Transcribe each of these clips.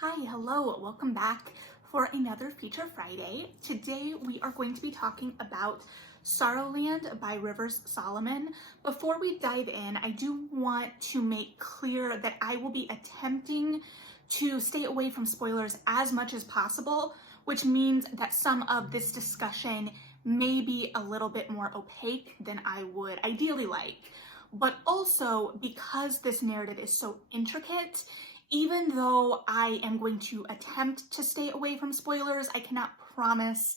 Hi, hello, welcome back for another Feature Friday. Today we are going to be talking about Sorrowland by Rivers Solomon. Before we dive in, I do want to make clear that I will be attempting to stay away from spoilers as much as possible, which means that some of this discussion may be a little bit more opaque than I would ideally like. But also, because this narrative is so intricate, even though I am going to attempt to stay away from spoilers, I cannot promise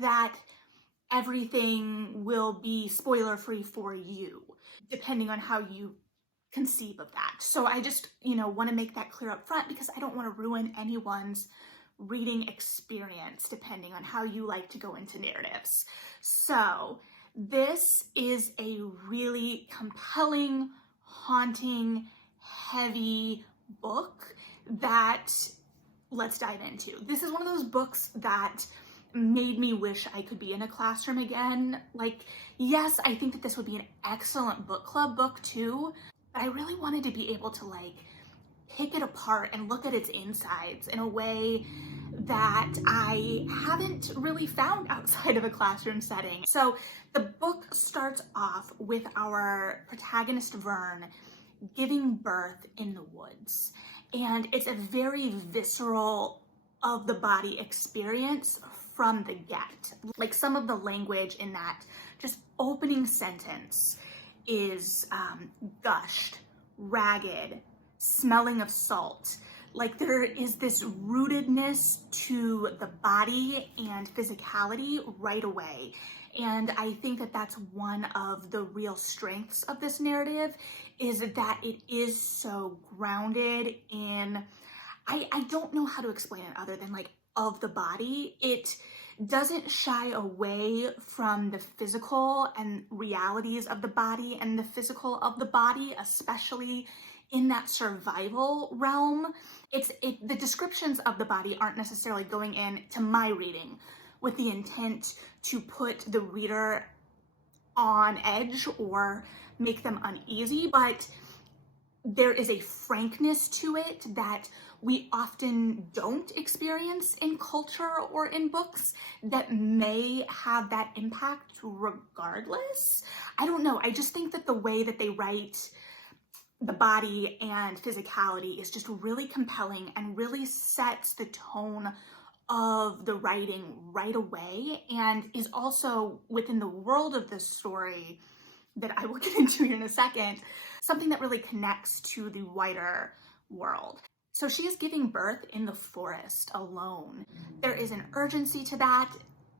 that everything will be spoiler free for you, depending on how you conceive of that. So I just, want to make that clear up front because I don't want to ruin anyone's reading experience depending on how you like to go into narratives. So this is a really compelling, haunting, heavy book that let's dive into. This is one of those books that made me wish I could be in a classroom again. Yes, I think that this would be an excellent book club book too, but I really wanted to be able to pick it apart and look at its insides in a way that I haven't really found outside of a classroom setting. So the book starts off with our protagonist Vern giving birth in the woods. And it's a very visceral of the body experience from the get. Some of the language in that just opening sentence is gushed, ragged, smelling of salt. There is this rootedness to the body and physicality right away. And I think that that's one of the real strengths of this narrative, is that it is so grounded in, I don't know how to explain it other than of the body. It doesn't shy away from the physical and realities of the body and the physical of the body, especially in that survival realm. The descriptions of the body aren't necessarily going into my reading with the intent to put the reader on edge or make them uneasy, but there is a frankness to it that we often don't experience in culture or in books that may have that impact regardless. I don't know. I just think that the way that they write the body and physicality is just really compelling and really sets the tone of the writing right away, and is also within the world of this story that I will get into here in a second, something that really connects to the wider world. So she is giving birth in the forest alone. There is an urgency to that.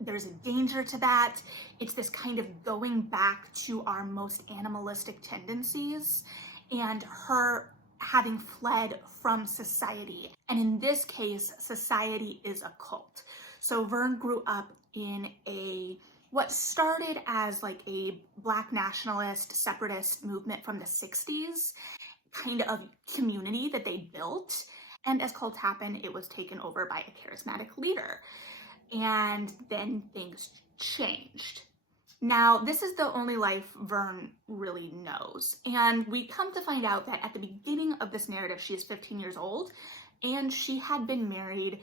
There's a danger to that. It's this kind of going back to our most animalistic tendencies and her having fled from society. And in this case, society is a cult. So Vern grew up in what started as a Black nationalist separatist movement from the 60s kind of community that they built. And as cults happen, it was taken over by a charismatic leader. And then things changed. Now, this is the only life Vern really knows. And we come to find out that at the beginning of this narrative, she is 15 years old, and she had been married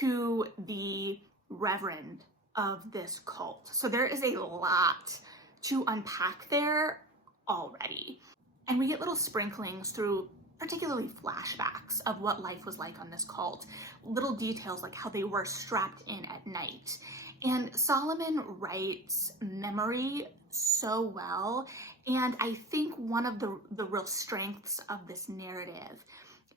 to the reverend of this cult. So there is a lot to unpack there already. And we get little sprinklings through particularly flashbacks of what life was like on this cult, little details like how they were strapped in at night. And Solomon writes memory so well, and I think one of the real strengths of this narrative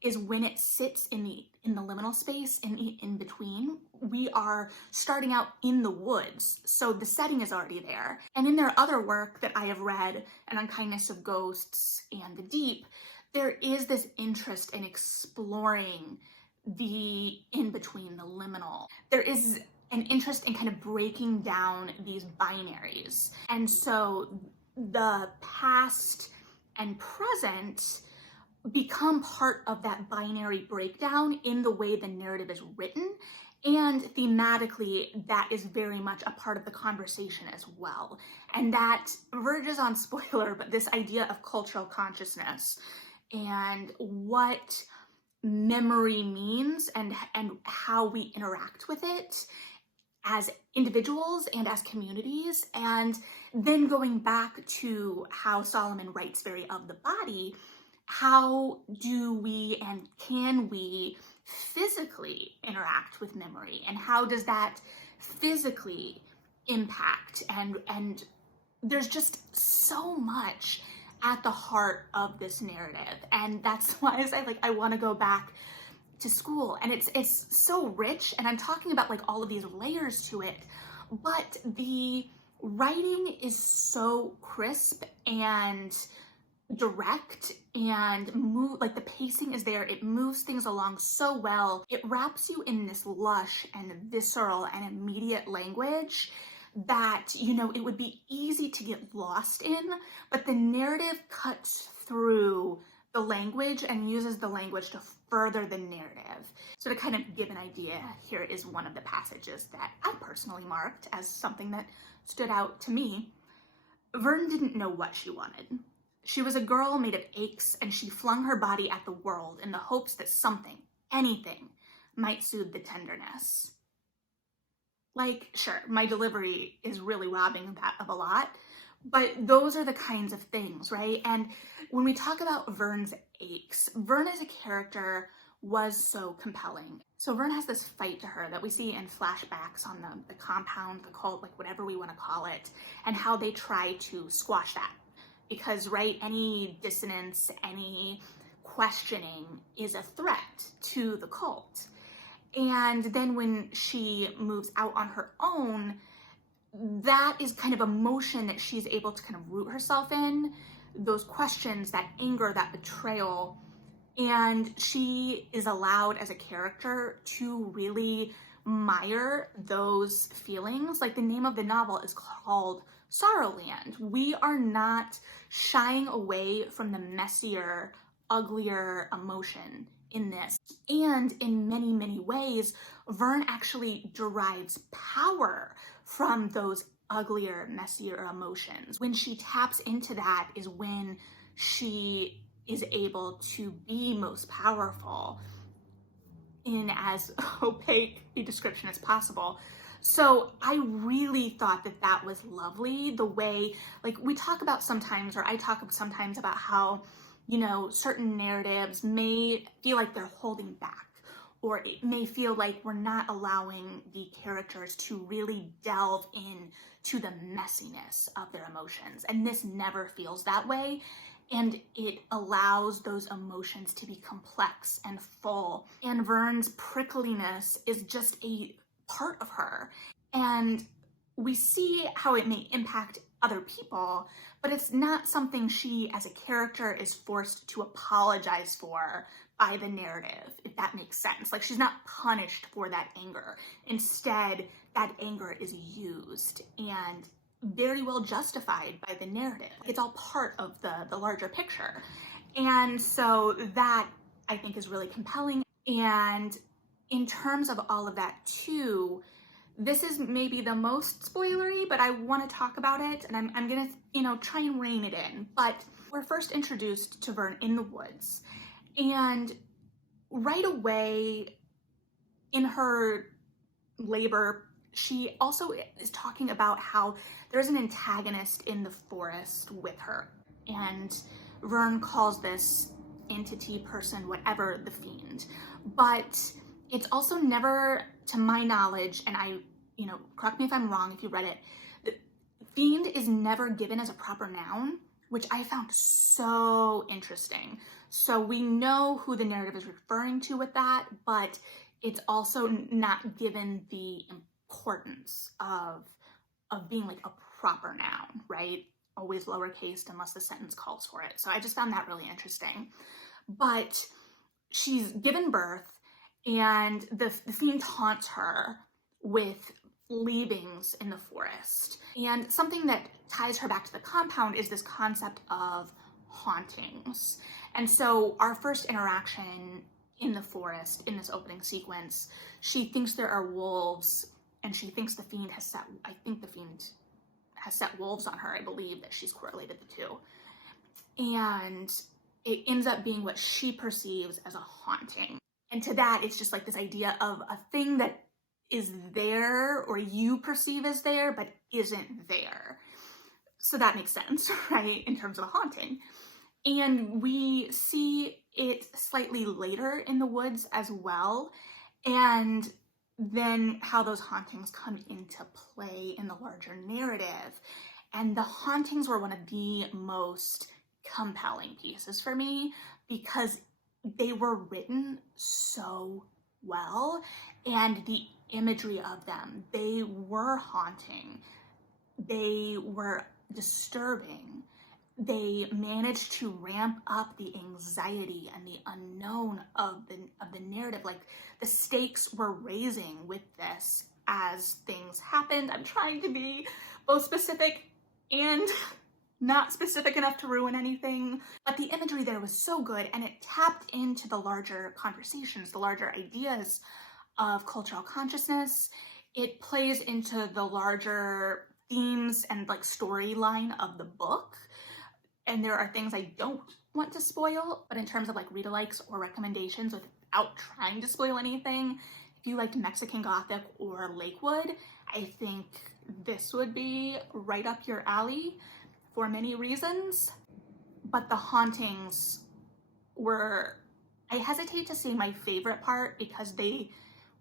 is when it sits in the liminal space, in the in-between. We are starting out in the woods, so the setting is already there. And in their other work that I have read, An Unkindness of Ghosts and The Deep, there is this interest in exploring the in-between, the liminal. There is an interest in kind of breaking down these binaries. And so the past and present become part of that binary breakdown in the way the narrative is written. And thematically, that is very much a part of the conversation as well. And that verges on spoiler, but this idea of cultural consciousness and what memory means and how we interact with it as individuals and as communities. And then going back to how Solomon writes very of the body, how do we and can we physically interact with memory, and how does that physically impact? And there's just so much at the heart of this narrative, and that's why I say, like, I want to go back to school. And it's so rich, and I'm talking about like all of these layers to it, but the writing is so crisp and direct, and like the pacing is there. It moves things along so well. It wraps you in this lush and visceral and immediate language that, you know, it would be easy to get lost in, but the narrative cuts through the language and uses the language to further the narrative. So to kind of give an idea, here is one of the passages that I personally marked as something that stood out to me. Vern didn't know what she wanted. She was a girl made of aches, and she flung her body at the world in the hopes that something, anything, might soothe the tenderness. Like, sure, my delivery is really robbing that of a lot, but those are the kinds of things, right? And when we talk about Vern's aches, Vern as a character was so compelling. So Vern has this fight to her that we see in flashbacks on the compound, the cult, like whatever we want to call it, and how they try to squash that. Because, right, any dissonance, any questioning is a threat to the cult. And then when she moves out on her own, that is kind of emotion that she's able to kind of root herself in, those questions, that anger, that betrayal. And she is allowed as a character to really mire those feelings. Like, the name of the novel is called Sorrowland. We are not shying away from the messier, uglier emotion in this. And in many, many ways, Vern actually derives power from those uglier, messier emotions. When she taps into that is when she is able to be most powerful in as opaque a description as possible. So I really thought that that was lovely, the way, like, we talk about sometimes, or I talk sometimes about how, you know, certain narratives may feel like they're holding back, or it may feel like we're not allowing the characters to really delve in to the messiness of their emotions. And this never feels that way. And it allows those emotions to be complex and full. And Vern's prickliness is just a part of her. And we see how it may impact other people, but it's not something she as a character is forced to apologize for by the narrative, if that makes sense. Like, she's not punished for that anger. Instead, that anger is used and very well justified by the narrative. It's all part of the larger picture. And so that, I think, is really compelling. And in terms of all of that too, this is maybe the most spoilery, but I want to talk about it, and I'm gonna, you know, try and rein it in. But we're first introduced to Vern in the woods, and right away in her labor, she also is talking about how there's an antagonist in the forest with her, and Vern calls this entity, person, whatever, the fiend. But it's also never, to my knowledge, and I, you know, correct me if I'm wrong if you read it, the fiend is never given as a proper noun, which I found so interesting. So we know who the narrative is referring to with that, but it's also not given the importance of being like a proper noun, right? Always lowercase unless the sentence calls for it. So I just found that really interesting. But she's given birth, and the fiend taunts her with leavings in the forest. And something that ties her back to the compound is this concept of hauntings. And so our first interaction in the forest, in this opening sequence, she thinks there are wolves, and she thinks the fiend has set, I think the fiend has set wolves on her. I believe that she's correlated the two. And it ends up being what she perceives as a haunting. And to that, it's just like this idea of a thing that is there or you perceive as there, but isn't there. So that makes sense, right? In terms of a haunting. And we see it slightly later in the woods as well. And then how those hauntings come into play in the larger narrative. And the hauntings were one of the most compelling pieces for me because they were written so well, and the imagery of them, they were haunting, they were disturbing, they managed to ramp up the anxiety and the unknown of the narrative. Like, the stakes were raising with this as things happened. I'm trying to be both specific and not specific enough to ruin anything, but the imagery there was so good, and it tapped into the larger conversations, the larger ideas of cultural consciousness. It plays into the larger themes and like storyline of the book. And there are things I don't want to spoil, but in terms of like read-alikes or recommendations without trying to spoil anything, if you liked Mexican Gothic or Lakewood, I think this would be right up your alley for many reasons. But the hauntings were, I hesitate to say my favorite part because they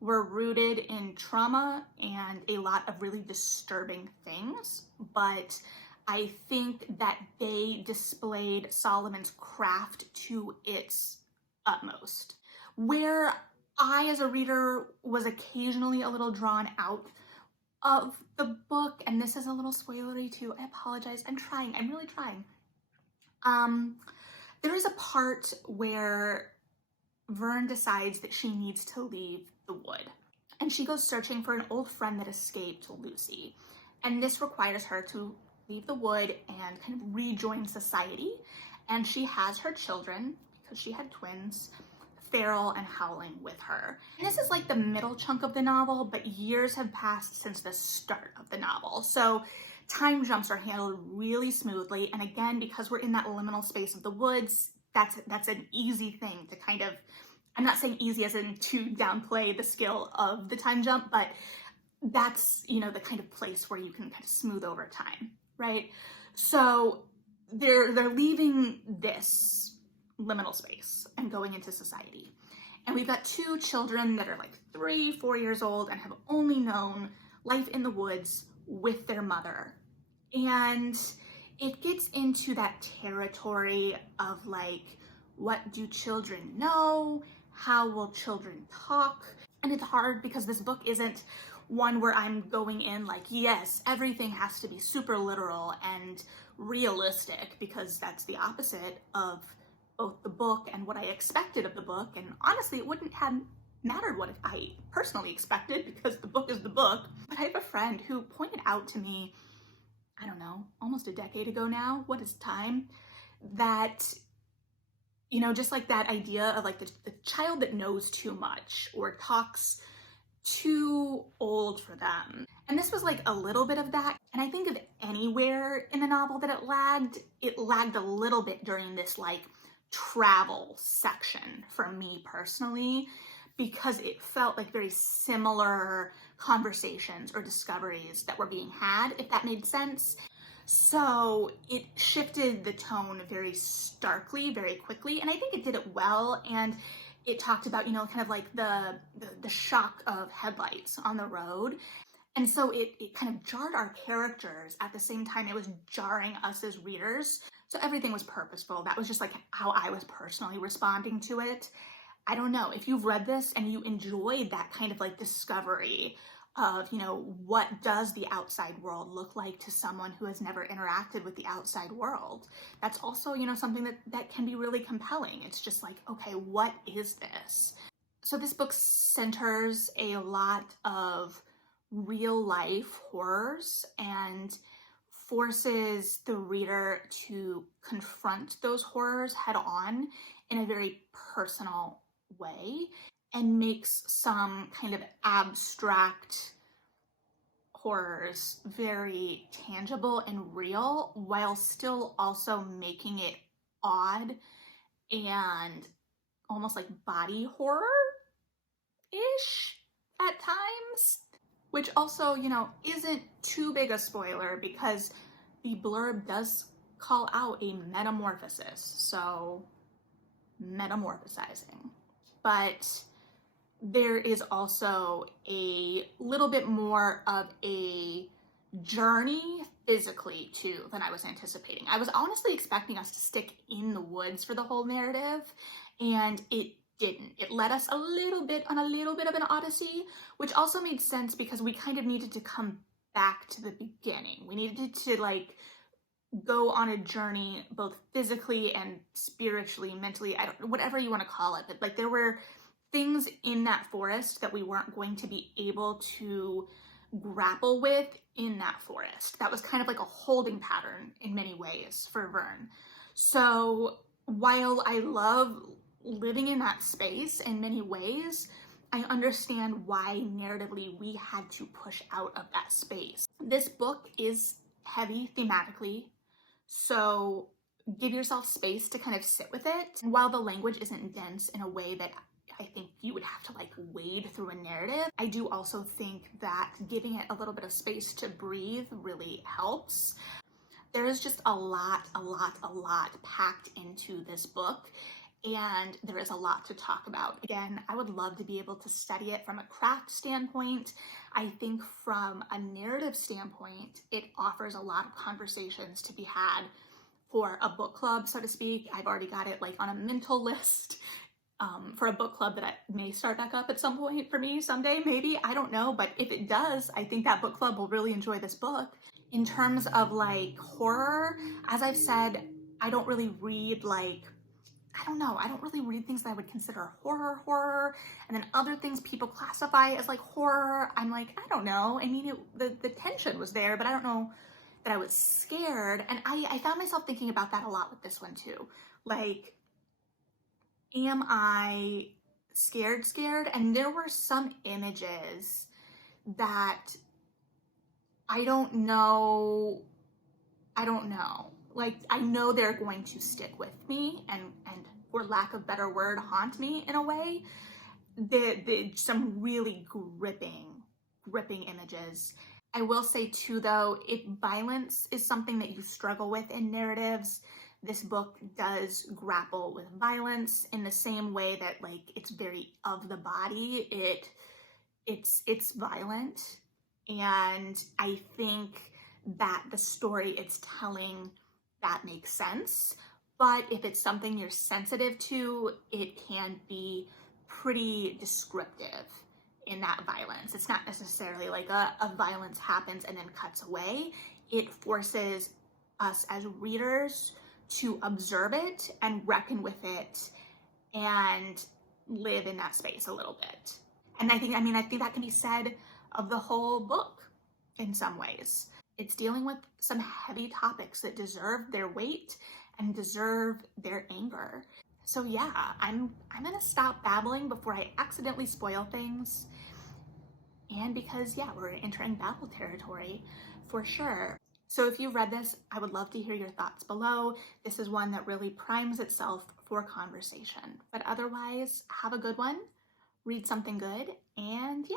were rooted in trauma and a lot of really disturbing things, but I think that they displayed Solomon's craft to its utmost. Where I, as a reader, was occasionally a little drawn out of the book, and this is a little spoilery too, I apologize, I'm really trying. There is a part where Vern decides that she needs to leave the wood, and she goes searching for an old friend that escaped, Lucy, and this requires her to leave the wood and kind of rejoin society. And she has her children, because she had twins, Feral and Howling, with her. And this is like the middle chunk of the novel, but years have passed since the start of the novel. So time jumps are handled really smoothly. And again, because we're in that liminal space of the woods, that's an easy thing to kind of, I'm not saying easy as in to downplay the skill of the time jump, but that's, you know, the kind of place where you can kind of smooth over time, right? So they're leaving this liminal space and going into society. And we've got two children that are like 3-4 years old and have only known life in the woods with their mother. And it gets into that territory of like, what do children know? How will children talk? And it's hard because this book isn't one where I'm going in like, yes, everything has to be super literal and realistic, because that's the opposite of both the book and what I expected of the book. And honestly, it wouldn't have mattered what I personally expected, because the book is the book. But I have a friend who pointed out to me, I don't know, almost a decade ago now, what is time, that, you know, just like that idea of like the child that knows too much or talks too old for them. And this was like a little bit of that. And I think of anywhere in the novel that it lagged a little bit during this like travel section for me personally, because it felt like very similar conversations or discoveries that were being had, if that made sense. So it shifted the tone very starkly, very quickly, and I think it did it well. And it talked about, you know, kind of like the shock of headlights on the road. And so it kind of jarred our characters at the same time it was jarring us as readers. So everything was purposeful. That was just like how I was personally responding to it. I don't know, if you've read this and you enjoyed that kind of like discovery of, you know, what does the outside world look like to someone who has never interacted with the outside world, that's also, you know, something that can be really compelling. It's just like, okay, what is this? So this book centers a lot of real life horrors and forces the reader to confront those horrors head on in a very personal way, and makes some kind of abstract horrors very tangible and real, while still also making it odd and almost like body horror-ish at times, which also, you know, isn't too big a spoiler because the blurb does call out a metamorphosis, so metamorphosizing. But there is also a little bit more of a journey physically too than I was anticipating. I was honestly expecting us to stick in the woods for the whole narrative, and it didn't. It led us a little bit on a little bit of an odyssey, which also made sense because we kind of needed to come back to the beginning. We needed to like go on a journey both physically and spiritually, mentally, whatever you want to call it. But like there were things in that forest that we weren't going to be able to grapple with in that forest. That was kind of like a holding pattern in many ways for Vern. So while I love living in that space in many ways, I understand why narratively we had to push out of that space. This book is heavy thematically, so give yourself space to kind of sit with it. And while the language isn't dense in a way that I think you would have to like wade through a narrative, I do also think that giving it a little bit of space to breathe really helps. There is just a lot packed into this book, and there is a lot to talk about. Again, I would love to be able to study it from a craft standpoint. I think from a narrative standpoint, it offers a lot of conversations to be had for a book club, so to speak. I've already got it like on a mental list for a book club that I may start back up at some point for me someday, maybe, I don't know. But if it does, I think that book club will really enjoy this book. In terms of like horror, as I've said, I don't really read like, I don't really read things that I would consider horror, and then other things people classify as like horror. I'm like, I don't know. I mean, the tension was there, but I don't know that I was scared. And I found myself thinking about that a lot with this one too. Like, am I scared? And there were some images that I don't know. Like, I know they're going to stick with me and for lack of better word, haunt me in a way. Some really gripping images. I will say too, though, if violence is something that you struggle with in narratives, this book does grapple with violence in the same way that like it's very of the body. It's violent, and I think that the story it's telling, that makes sense. But if it's something you're sensitive to, it can be pretty descriptive in that violence. It's not necessarily like a violence happens and then cuts away. It forces us as readers to observe it and reckon with it and live in that space a little bit. And I think that can be said of the whole book in some ways. It's dealing with some heavy topics that deserve their weight and deserve their anger. So yeah, I'm gonna stop babbling before I accidentally spoil things. And because yeah, we're entering babble territory for sure. So if you've read this, I would love to hear your thoughts below. This is one that really primes itself for conversation. But otherwise, have a good one, read something good, and yeah,